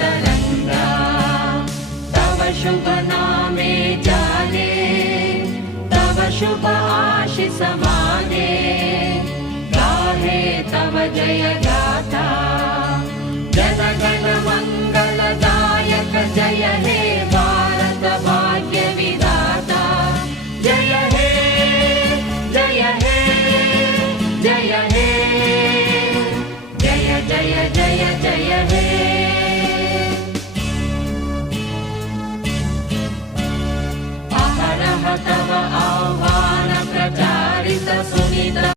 तरंगा। तव शुभ नामे जाने, तव शुभ आशीष माने, गाहे तव जय गाथा। जन गण मंगलदायक जय हे भारत भाग्य विधाता। जय हे जय हे जय हे, जय जय जय जय हे। अहरह तव आह्वान प्रचारित सुनित